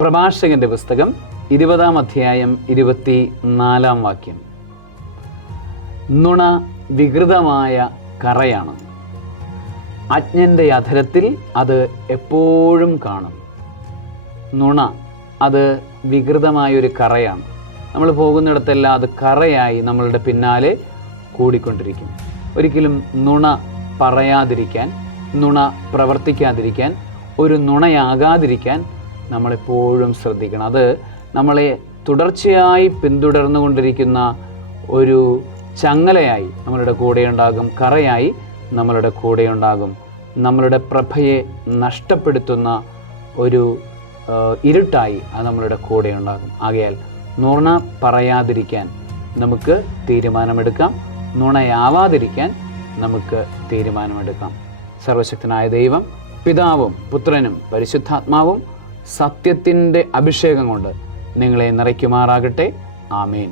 പ്രഭാഷകന്റെ പുസ്തകം 20-ാം അധ്യായം 24-ാം വാക്യം. നുണ വികൃതമായ കറയാണ്, അജ്ഞന്റെ അധരത്തിൽ അത് എപ്പോഴും കാണും. നുണ അത് വികൃതമായൊരു കറയാണ്. നമ്മൾ പോകുന്നിടത്തെല്ലാം അത് കറയായി നമ്മളുടെ പിന്നാലെ കൂടിക്കൊണ്ടിരിക്കും. ഒരിക്കലും നുണ പറയാതിരിക്കാൻ, നുണ പ്രവർത്തിക്കാതിരിക്കാൻ, ഒരു നുണയാകാതിരിക്കാൻ നമ്മളെപ്പോഴും ശ്രദ്ധിക്കണം. അത് നമ്മളെ തുടർച്ചയായി പിന്തുടർന്നു കൊണ്ടിരിക്കുന്ന ഒരു ചങ്ങലയായി നമ്മളുടെ കൂടെയുണ്ടാകും, കറയായി നമ്മളുടെ കൂടെയുണ്ടാകും. നമ്മളുടെ പ്രഭയെ നഷ്ടപ്പെടുത്തുന്ന ഒരു ഇരുട്ടായി അത് നമ്മളുടെ കൂടെയുണ്ടാകും. ആകയാൽ നുണ പറയാതിരിക്കാൻ നമുക്ക് തീരുമാനമെടുക്കാം, നുണയാവാതിരിക്കാൻ നമുക്ക് തീരുമാനമെടുക്കാം. സർവശക്തനായ ദൈവം, പിതാവും പുത്രനും പരിശുദ്ധാത്മാവും സത്യത്തിൻ്റെ അഭിഷേകം കൊണ്ട് നിങ്ങളെ നിറയ്ക്കുമാറാകട്ടെ. ആമേൻ.